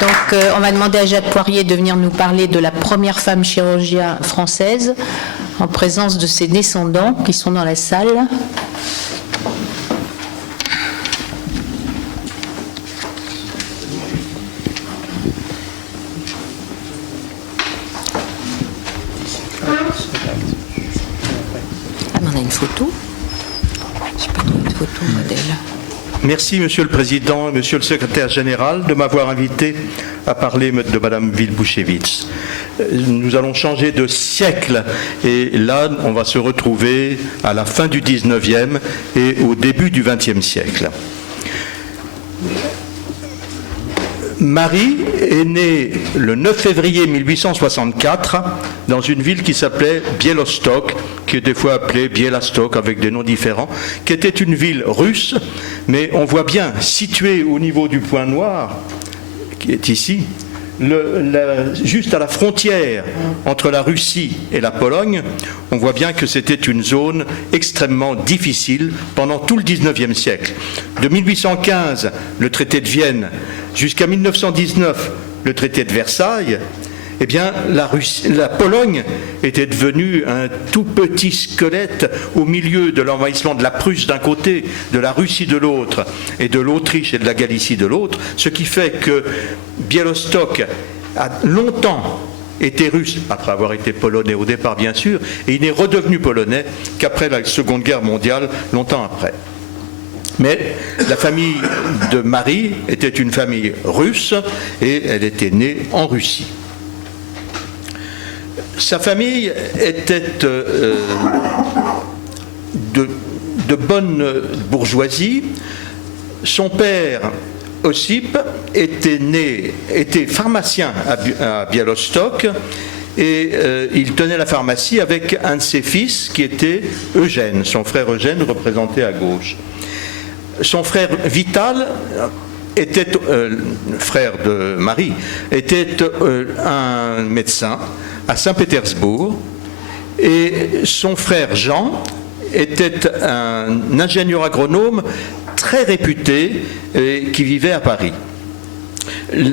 Donc, on va demander à Jacques Poirier de venir nous parler de la première femme chirurgienne française, en présence de ses descendants qui sont dans la salle. Ah, mais on a une photo. Je sais pas trouvé une photo modèle. Merci, Monsieur le Président et Monsieur le Secrétaire Général, de m'avoir invité à parler de Madame Wilbuchewicz. Nous allons changer de siècle et là, on va se retrouver à la fin du 19e et au début du 20e siècle. Marie est née le 9 février 1864 dans une ville qui s'appelait Białystok, qui est des fois appelée Bielastok avec des noms différents, qui était une ville russe, mais on voit bien, située au niveau du point noir, qui est ici, juste à la frontière entre la Russie et la Pologne, on voit bien que c'était une zone extrêmement difficile pendant tout le 19e siècle. De 1815, le traité de Vienne, jusqu'à 1919, le traité de Versailles, eh bien, la Pologne était devenue un tout petit squelette au milieu de l'envahissement de la Prusse d'un côté, de la Russie de l'autre, et de l'Autriche et de la Galicie de l'autre, ce qui fait que Białystok a longtemps été russe, après avoir été polonais au départ bien sûr, et il n'est redevenu polonais qu'après la Seconde Guerre mondiale, longtemps après. Mais la famille de Marie était une famille russe et elle était née en Russie. Sa famille était de bonne bourgeoisie. Son père, Ossip, était pharmacien à Białystok et il tenait la pharmacie avec un de ses fils qui était Eugène, son frère Eugène représenté à gauche. Son frère Vital était, frère de Marie, était un médecin à Saint-Pétersbourg et son frère Jean était un ingénieur agronome très réputé qui vivait à Paris.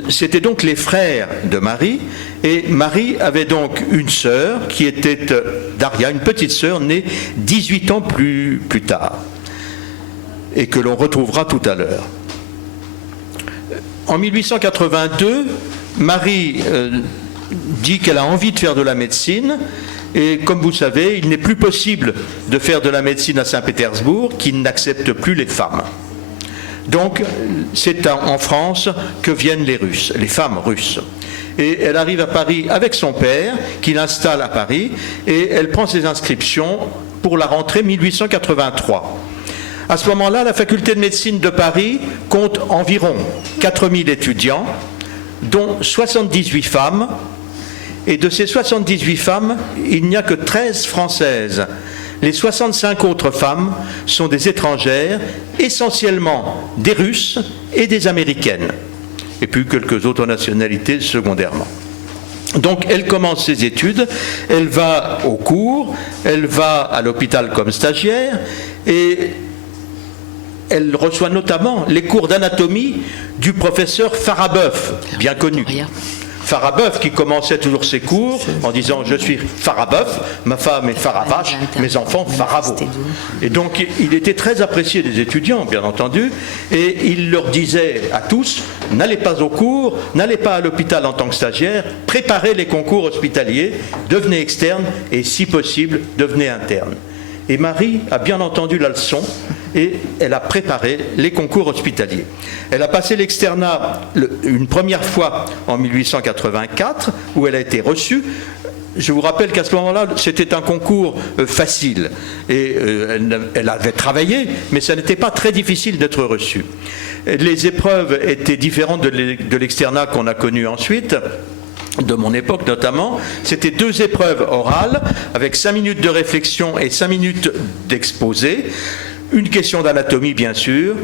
C'était donc les frères de Marie et Marie avait donc une sœur qui était Daria, une petite sœur née 18 ans plus tard et que l'on retrouvera tout à l'heure. En 1882, Marie dit qu'elle a envie de faire de la médecine et comme vous savez, il n'est plus possible de faire de la médecine à Saint-Pétersbourg qui n'accepte plus les femmes. Donc c'est en France que viennent les Russes, les femmes russes. Et elle arrive à Paris avec son père qui l'installe à Paris et elle prend ses inscriptions pour la rentrée 1883. À ce moment-là, la faculté de médecine de Paris compte environ 4000 étudiants, dont 78 femmes. Et de ces 78 femmes, il n'y a que 13 françaises. Les 65 autres femmes sont des étrangères, essentiellement des Russes et des Américaines. Et puis quelques autres nationalités secondairement. Donc elle commence ses études, elle va au cours, elle va à l'hôpital comme stagiaire et elle reçoit notamment les cours d'anatomie du professeur Farabeuf, bien connu. Farabeuf qui commençait toujours ses cours en disant « Je suis Farabeuf, ma femme est Faravache, mes enfants Faravo ». Et donc il était très apprécié des étudiants, bien entendu, et il leur disait à tous « N'allez pas au cours, n'allez pas à l'hôpital en tant que stagiaire, préparez les concours hospitaliers, devenez externe et si possible, devenez interne ». Et Marie a bien entendu la leçon et elle a préparé les concours hospitaliers. Elle a passé l'externat une première fois en 1884 où elle a été reçue. Je vous rappelle qu'à ce moment-là, c'était un concours facile et elle avait travaillé, mais ça n'était pas très difficile d'être reçue. Les épreuves étaient différentes de l'externat qu'on a connu ensuite. De mon époque notamment, c'était 2 épreuves orales avec 5 minutes de réflexion et 5 minutes d'exposé, une question d'anatomie bien sûr,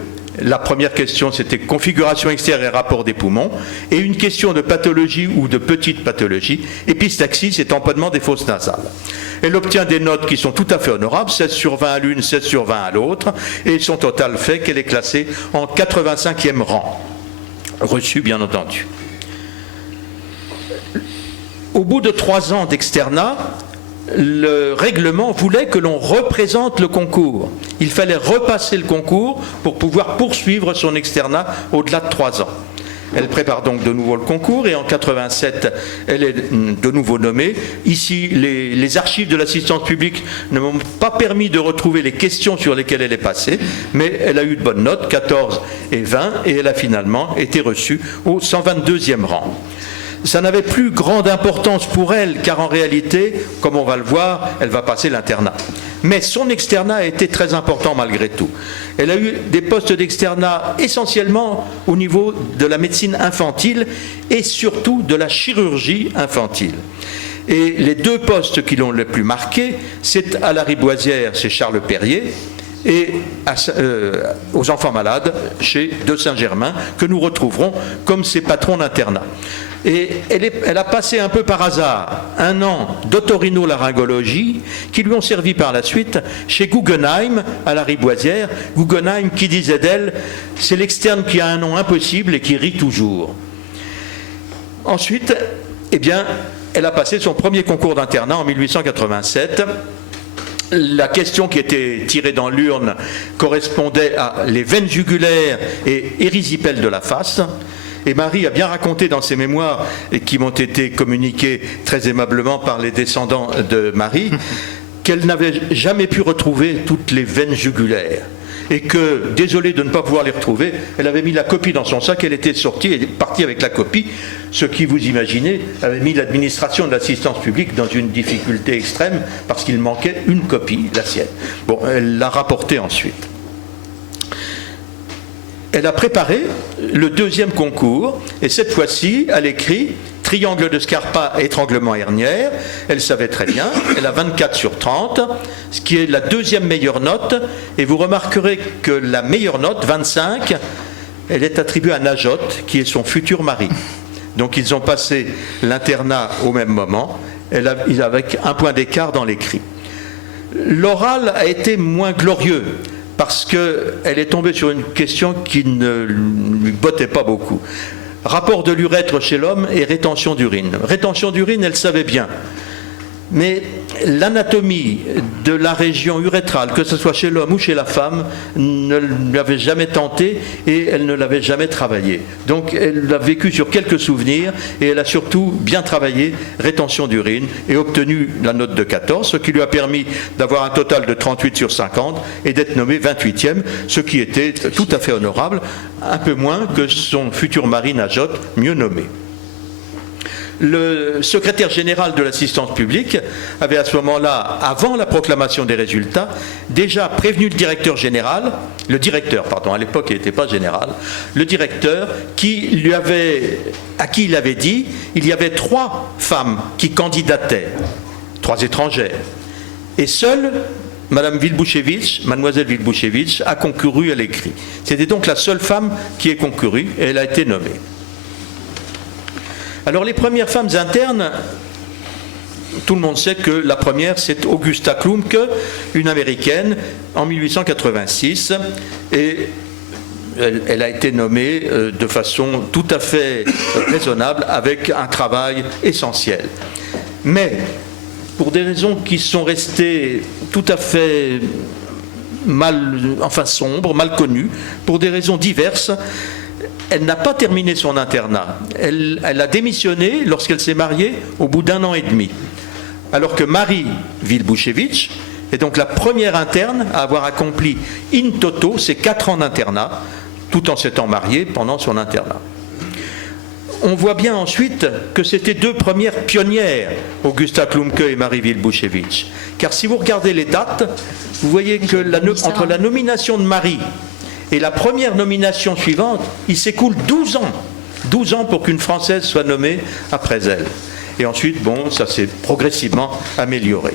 la première question c'était configuration externe et rapport des poumons, et une question de pathologie ou de petite pathologie, épistaxie, c'est tamponnement des fosses nasales. Elle obtient des notes qui sont tout à fait honorables, 16 sur 20 à l'une, 16 sur 20 à l'autre, et son total fait qu'elle est classée en 85e rang, reçue bien entendu. Au bout de 3 ans d'externat, le règlement voulait que l'on représente le concours. Il fallait repasser le concours pour pouvoir poursuivre son externat au-delà de 3 ans. Elle prépare donc de nouveau le concours et en 87, elle est de nouveau nommée. Ici, les archives de l'assistance publique ne m'ont pas permis de retrouver les questions sur lesquelles elle est passée, mais elle a eu de bonnes notes, 14 et 20, et elle a finalement été reçue au 122e rang. Ça n'avait plus grande importance pour elle, car en réalité, comme on va le voir, elle va passer l'internat. Mais son externat a été très important malgré tout. Elle a eu des postes d'externat essentiellement au niveau de la médecine infantile et surtout de la chirurgie infantile. Et les 2 postes qui l'ont le plus marqué, c'est à la Riboisière, chez Charles Perrier, et aux enfants malades, chez De Saint-Germain, que nous retrouverons comme ses patrons d'internat. Et elle a passé un peu par hasard 1 an d'otorhinolaryngologie qui lui ont servi par la suite chez Guggenheim à la Riboisière. Guggenheim qui disait d'elle, c'est l'externe qui a un nom impossible et qui rit toujours. Ensuite, eh bien, elle a passé son premier concours d'internat en 1887. La question qui était tirée dans l'urne correspondait à les veines jugulaires et érysipèles de la face. Et Marie a bien raconté dans ses mémoires, et qui m'ont été communiquées très aimablement par les descendants de Marie, qu'elle n'avait jamais pu retrouver toutes les veines jugulaires. Et que, désolée de ne pas pouvoir les retrouver, elle avait mis la copie dans son sac, elle était sortie et partie avec la copie, ce qui, vous imaginez, avait mis l'administration de l'assistance publique dans une difficulté extrême, parce qu'il manquait une copie, la sienne. Bon, elle l'a rapportée ensuite. Elle a préparé le 2e concours, et cette fois-ci, elle écrit triangle de Scarpa, étranglement herniaire. Elle savait très bien, elle a 24 sur 30, ce qui est la 2e meilleure note, et vous remarquerez que la meilleure note, 25, elle est attribuée à Najot, qui est son futur mari. Donc ils ont passé l'internat au même moment, avec 1 point d'écart dans l'écrit. L'oral a été moins glorieux, parce qu'elle est tombée sur une question qui ne lui bottait pas beaucoup. Rapport de l'urètre chez l'homme et rétention d'urine. Rétention d'urine, elle savait bien. Mais l'anatomie de la région urétrale, que ce soit chez l'homme ou chez la femme, ne l'avait jamais tenté et elle ne l'avait jamais travaillé. Donc elle l'a vécu sur quelques souvenirs et elle a surtout bien travaillé rétention d'urine et obtenu la note de 14, ce qui lui a permis d'avoir un total de 38 sur 50 et d'être nommé 28e, ce qui était tout à fait honorable, un peu moins que son futur mari Najot, mieux nommé. Le secrétaire général de l'assistance publique avait à ce moment-là, avant la proclamation des résultats, déjà prévenu le directeur, à l'époque il n'était pas général, le directeur à qui il avait dit il y avait 3 femmes qui candidataient, 3 étrangères, et seule mademoiselle Wilbuchevitch a concouru à l'écrit. C'était donc la seule femme qui ait concouru et elle a été nommée. Alors les premières femmes internes, tout le monde sait que la première c'est Augusta Klumke, une américaine, en 1886, et elle a été nommée de façon tout à fait raisonnable, avec un travail essentiel. Mais, pour des raisons qui sont restées tout à fait sombres, mal connues, pour des raisons diverses, elle n'a pas terminé son internat. Elle a démissionné lorsqu'elle s'est mariée au bout d'1 an et demi. Alors que Marie Wilbuchevitch est donc la première interne à avoir accompli in toto ses 4 ans d'internat, tout en s'étant mariée pendant son internat. On voit bien ensuite que c'était 2 premières pionnières, Augusta Klumke et Marie Wilbuchevitch. Car si vous regardez les dates, vous voyez que entre la nomination de Marie et la première nomination suivante, il s'écoule 12 ans. 12 ans pour qu'une Française soit nommée après elle. Et ensuite, ça s'est progressivement amélioré.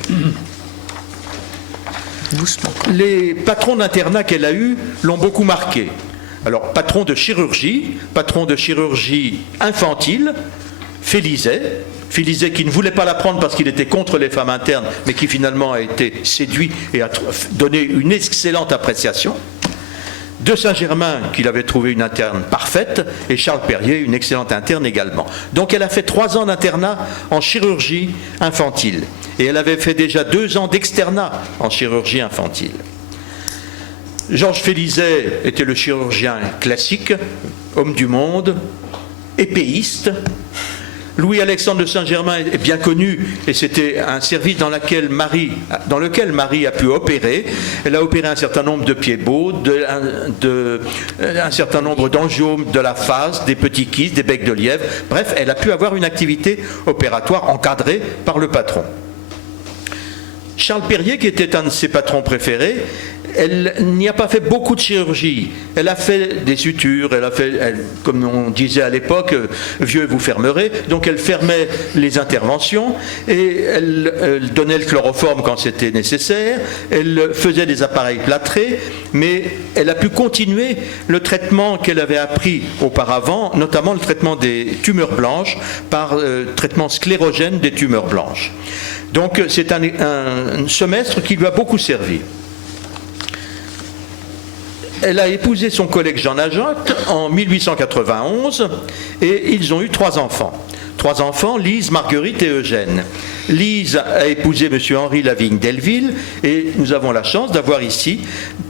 Les patrons d'internat qu'elle a eus l'ont beaucoup marqué. Alors, patron de chirurgie infantile, Féliset qui ne voulait pas la prendre parce qu'il était contre les femmes internes, mais qui finalement a été séduit et a donné une excellente appréciation. de Saint-Germain, qu'il avait trouvé une interne parfaite, et Charles Perrier, une excellente interne également. Donc elle a fait 3 ans d'internat en chirurgie infantile, et elle avait fait déjà 2 ans d'externat en chirurgie infantile. Georges Félizet était le chirurgien classique, homme du monde, épéiste. Louis-Alexandre de Saint-Germain est bien connu, et c'était un service dans lequel Marie a pu opérer. Elle a opéré un certain nombre de pieds-bots, un certain nombre d'angiomes de la face, des petits kystes, des becs de lièvre. Bref, elle a pu avoir une activité opératoire encadrée par le patron. Charles Perrier, qui était un de ses patrons préférés, elle n'y a pas fait beaucoup de chirurgie. Elle a fait des sutures, comme on disait à l'époque, vieux vous fermerez. Donc elle fermait les interventions et elle donnait le chloroforme quand c'était nécessaire. Elle faisait des appareils plâtrés, mais elle a pu continuer le traitement qu'elle avait appris auparavant, notamment le traitement des tumeurs blanches par traitement sclérogène des tumeurs blanches. Donc c'est un semestre qui lui a beaucoup servi. Elle a épousé son collègue Jean Najotte en 1891 et ils ont eu 3 enfants. 3 enfants, Lise, Marguerite et Eugène. Lise a épousé M. Henri Lavigne Delville et nous avons la chance d'avoir ici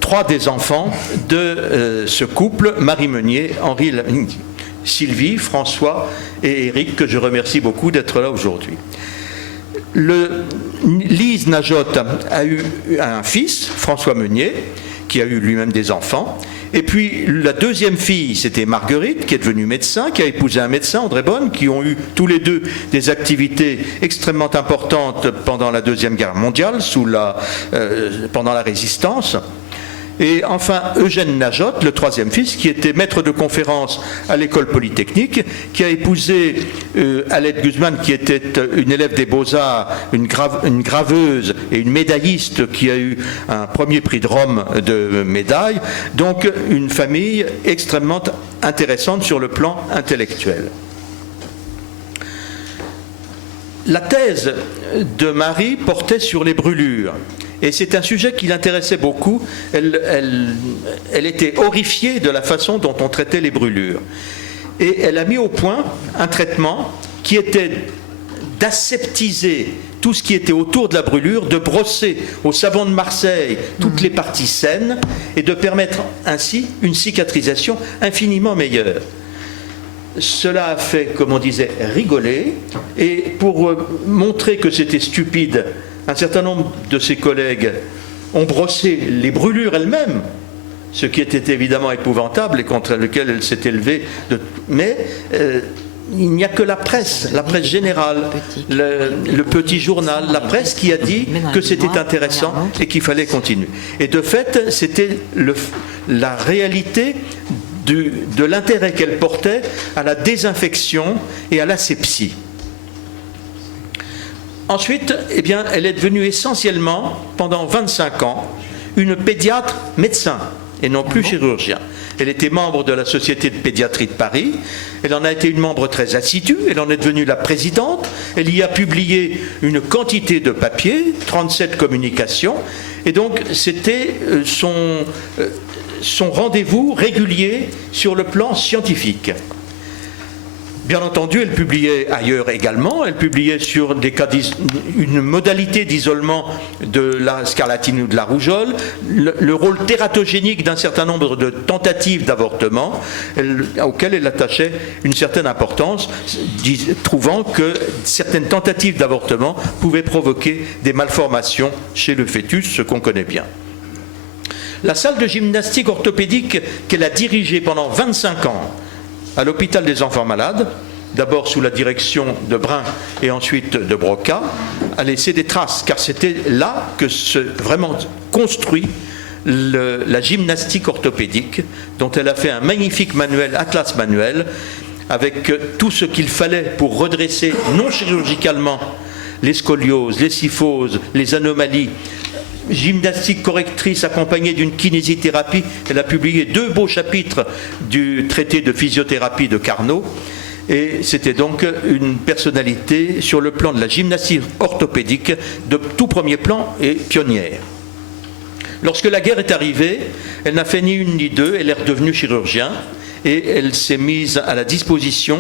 3 des enfants de ce couple, Marie Meunier, Henri Lavigne, Sylvie, François et Éric, que je remercie beaucoup d'être là aujourd'hui. Lise Najotte a eu un fils, François Meunier, qui a eu lui-même des enfants. Et puis la deuxième fille, c'était Marguerite, qui est devenue médecin, qui a épousé un médecin, André Bonne, qui ont eu tous les deux des activités extrêmement importantes pendant la Deuxième Guerre mondiale, pendant la Résistance. Et enfin, Eugène Najotte, le 3e fils, qui était maître de conférence à l'école polytechnique, qui a épousé Alette Guzman, qui était une élève des Beaux-Arts, une graveuse et une médailliste qui a eu un premier prix de Rome de médaille. Donc, une famille extrêmement intéressante sur le plan intellectuel. La thèse de Marie portait sur les brûlures. Et c'est un sujet qui l'intéressait beaucoup. Elle était horrifiée de la façon dont on traitait les brûlures. Et elle a mis au point un traitement qui était d'aseptiser tout ce qui était autour de la brûlure, de brosser au savon de Marseille toutes les parties saines et de permettre ainsi une cicatrisation infiniment meilleure. Cela a fait, comme on disait, rigoler. Et pour montrer que c'était stupide, un certain nombre de ses collègues ont brossé les brûlures elles-mêmes, ce qui était évidemment épouvantable et contre lequel elle s'est élevée. Mais il n'y a que la presse générale, le petit journal, la presse qui a dit que c'était intéressant et qu'il fallait continuer. Et de fait, c'était la réalité de l'intérêt qu'elle portait à la désinfection et à l'asepsie. Ensuite, eh bien, elle est devenue essentiellement, pendant 25 ans, une pédiatre médecin et non plus chirurgien. Elle était membre de la Société de pédiatrie de Paris, elle en a été une membre très assidue, elle en est devenue la présidente, elle y a publié une quantité de papiers, 37 communications, et donc c'était son rendez-vous régulier sur le plan scientifique. Bien entendu, elle publiait ailleurs également, elle publiait sur une modalité d'isolement de la scarlatine ou de la rougeole, le rôle tératogénique d'un certain nombre de tentatives d'avortement, auxquelles elle attachait une certaine importance, trouvant que certaines tentatives d'avortement pouvaient provoquer des malformations chez le fœtus, ce qu'on connaît bien. La salle de gymnastique orthopédique qu'elle a dirigée pendant 25 ans, à l'hôpital des enfants malades, d'abord sous la direction de Brun et ensuite de Broca, a laissé des traces, car c'était là que se vraiment construit la gymnastique orthopédique, dont elle a fait un magnifique manuel, atlas manuel, avec tout ce qu'il fallait pour redresser non chirurgicalement les scolioses, les kyphoses, les anomalies, gymnastique correctrice accompagnée d'une kinésithérapie. Elle a publié 2 beaux chapitres du traité de physiothérapie de Carnot, et c'était donc une personnalité sur le plan de la gymnastique orthopédique de tout premier plan et pionnière. Lorsque la guerre est arrivée, elle n'a fait ni une ni deux, elle est redevenue chirurgien et elle s'est mise à la disposition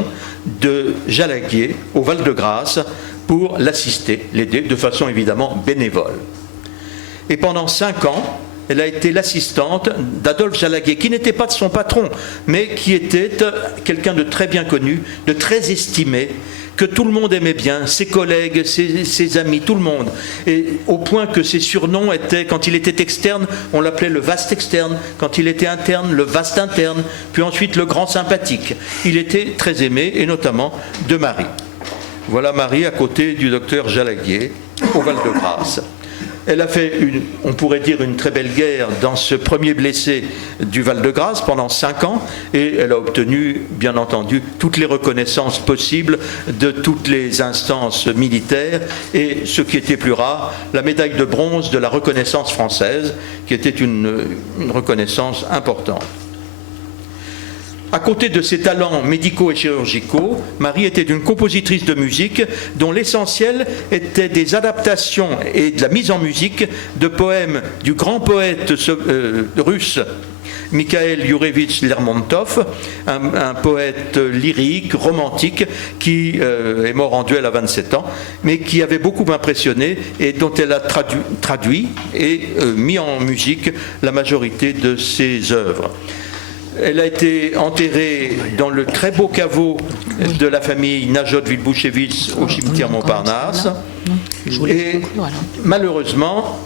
de Jalaguier au Val-de-Grâce pour l'assister, l'aider de façon évidemment bénévole. Et pendant 5 ans, elle a été l'assistante d'Adolphe Jalaguier, qui n'était pas de son patron, mais qui était quelqu'un de très bien connu, de très estimé, que tout le monde aimait bien, ses collègues, ses amis, tout le monde. Et au point que ses surnoms étaient, quand il était externe, on l'appelait le vaste externe, quand il était interne, le vaste interne, puis ensuite le grand sympathique. Il était très aimé, et notamment de Marie. Voilà Marie à côté du docteur Jalaguier, au Val-de-Grâce. Elle a fait, on pourrait dire, une très belle guerre dans ce premier blessé du Val-de-Grâce pendant 5 ans, et elle a obtenu, bien entendu, toutes les reconnaissances possibles de toutes les instances militaires, et ce qui était plus rare, la médaille de bronze de la reconnaissance française, qui était une reconnaissance importante. À côté de ses talents médicaux et chirurgicaux, Marie était une compositrice de musique dont l'essentiel était des adaptations et de la mise en musique de poèmes du grand poète russe Mikhail Yurevitch Lermontov, un poète lyrique, romantique, qui est mort en duel à 27 ans, mais qui avait beaucoup impressionné et dont elle a traduit et mis en musique la majorité de ses œuvres. Elle a été enterrée dans le très beau caveau de la famille Najot-Vilbouchevitch au cimetière Montparnasse. Et malheureusement,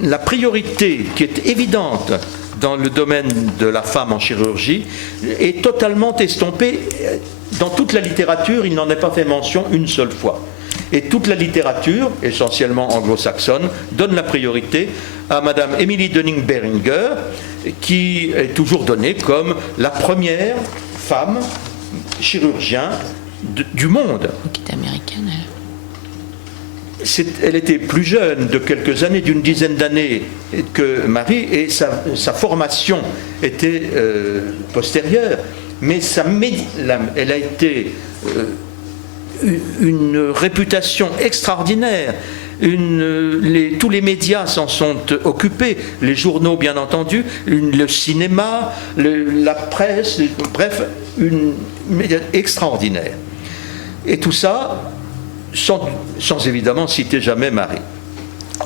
la priorité qui est évidente dans le domaine de la femme en chirurgie est totalement estompée. Dans toute la littérature, il n'en est pas fait mention une seule fois. Et toute la littérature, essentiellement anglo-saxonne, donne la priorité à Madame Emily Dunning-Beringer, qui est toujours donnée comme la première femme chirurgien du monde. Qui est américaine, elle. Elle était plus jeune de quelques années, d'une dizaine d'années que Marie, et sa formation était postérieure. Mais elle a été une réputation extraordinaire. Tous les médias s'en sont occupés, les journaux bien entendu, le cinéma, la presse, bref, une média extraordinaire. Et tout ça sans évidemment citer jamais Marie.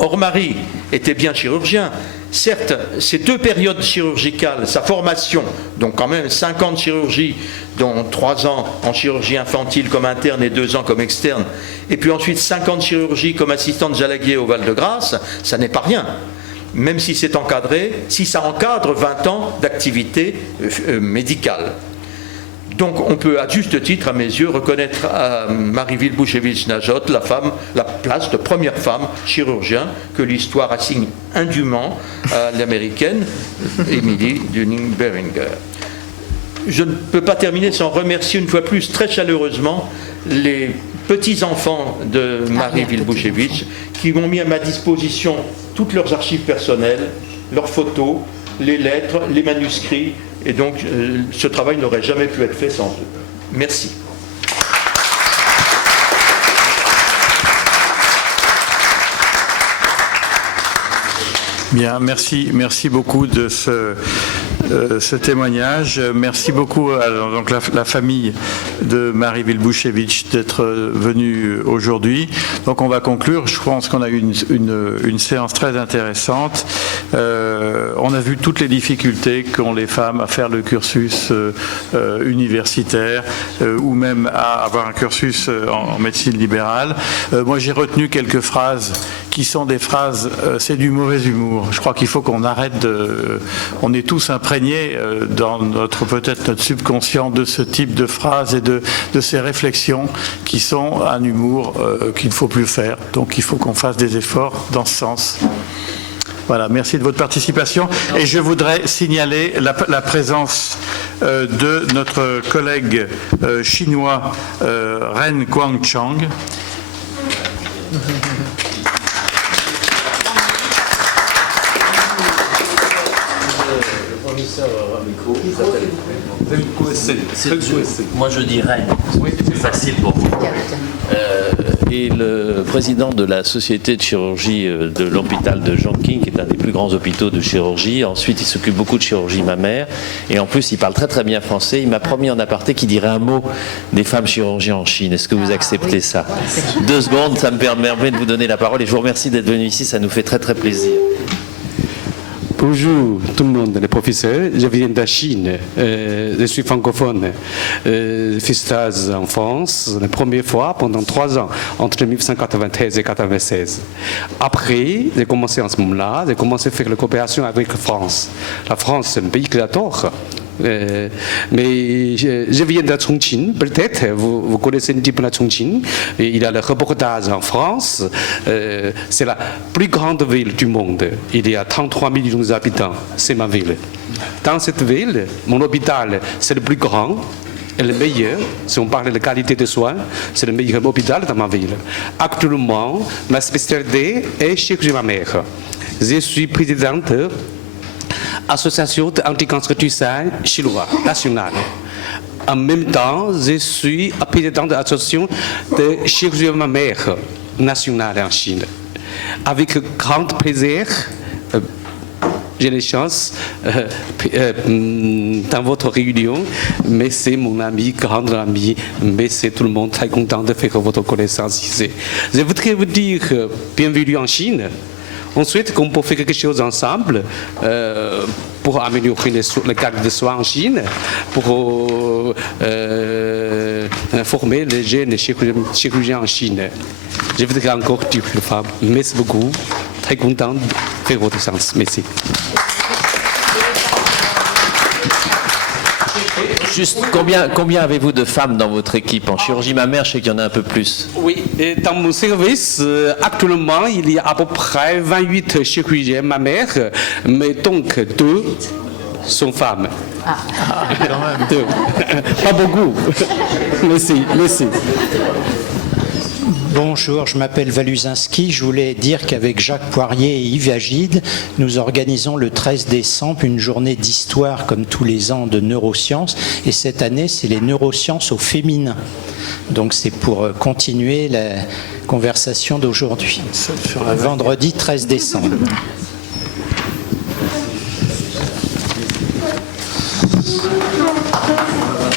Or Marie était bien chirurgien. Certes, ces 2 périodes chirurgicales, sa formation, donc quand même 5 ans de chirurgie, dont 3 ans en chirurgie infantile comme interne et 2 ans comme externe, et puis ensuite 5 ans de chirurgie comme assistante Jalaguier au Val-de-Grâce, ça n'est pas rien. Même si c'est encadré, si ça encadre 20 ans d'activité médicale. Donc on peut à juste titre, à mes yeux, reconnaître à Marie Vilbouchevitch-Najot la place de première femme chirurgien que l'histoire assigne indûment à l'américaine Emily Dunning-Beringer. Je ne peux pas terminer sans remercier une fois plus très chaleureusement les petits-enfants de Marie Vilbouchevitch qui m'ont mis à ma disposition toutes leurs archives personnelles, leurs photos, les lettres, les manuscrits. Et donc, ce travail n'aurait jamais pu être fait sans eux. Merci. Bien, merci beaucoup de ce témoignage. Merci beaucoup à donc la famille de Marie Vilbouchevitch d'être venue aujourd'hui. Donc on va conclure. Je pense qu'on a eu une séance très intéressante. On a vu toutes les difficultés qu'ont les femmes à faire le cursus universitaire ou même à avoir un cursus en médecine libérale. Moi j'ai retenu quelques phrases qui sont des phrases, c'est du mauvais humour. Je crois qu'il faut qu'on arrête on est tous imprégnés dans peut-être notre subconscient de ce type de phrases et de ces réflexions qui sont un humour qu'il ne faut plus faire. Donc il faut qu'on fasse des efforts dans ce sens. Voilà, merci de votre participation. Et je voudrais signaler la présence de notre collègue chinois Ren Guangchang. professeur Micro, moi je dirais, c'est facile pour vous. Et le président de la société de chirurgie de l'hôpital de Chongqing, qui est un des plus grands hôpitaux de chirurgie. Ensuite, il s'occupe beaucoup de chirurgie mammaire. Et en plus, il parle très très bien français. Il m'a promis en aparté qu'il dirait un mot des femmes chirurgiens en Chine. Est-ce que vous acceptez ça? 2 secondes, ça me permet de vous donner la parole. Et je vous remercie d'être venu ici, ça nous fait très très plaisir. Bonjour tout le monde, les professeurs. Je viens de Chine. Je suis francophone. Fait stage en France la première fois pendant 3 ans, entre 1993 et 1996. Après, j'ai commencé en ce moment-là, j'ai commencé à faire la coopération avec la France. La France, c'est un pays que j'adore. Mais je viens de Chongqing, peut-être, vous connaissez un petit peu la Chongqing. Il y a le reportage en France, c'est la plus grande ville du monde. Il y a 33 millions d'habitants, c'est ma ville. Dans cette ville, mon hôpital, c'est le plus grand et le meilleur. Si on parle de qualité de soins, c'est le meilleur hôpital dans ma ville. Actuellement, ma spécialité est chirurgie mammaire. Je suis présidente Association d'anti-cancer du sein chinois nationale. En même temps, je suis président de l'association de chirurgie mammaire nationale en Chine. Avec grand plaisir, j'ai la chance dans votre réunion, mais c'est mon ami, grand ami, mais c'est tout le monde très content de faire votre connaissance ici. Je voudrais vous dire bienvenue en Chine. Ensuite, qu'on peut faire quelque chose ensemble pour améliorer le cadre de soins en Chine, pour former les jeunes chirurgiens en Chine. Je voudrais encore dire aux femmes, merci beaucoup, très content de faire votre sens. Merci. Juste, combien avez-vous de femmes dans votre équipe en chirurgie mammaire? Je sais qu'il y en a un peu plus. Oui, et dans mon service, actuellement, il y a à peu près 28 chirurgiens mammaires, mais donc 2 sont femmes. Quand même. 2. Pas beaucoup. Merci. Bonjour, je m'appelle Waluzinski. Je voulais dire qu'avec Jacques Poirier et Yves Agide, nous organisons le 13 décembre une journée d'histoire comme tous les ans de neurosciences. Et cette année, c'est les neurosciences au féminin. Donc c'est pour continuer la conversation d'aujourd'hui. Vendredi 13 décembre.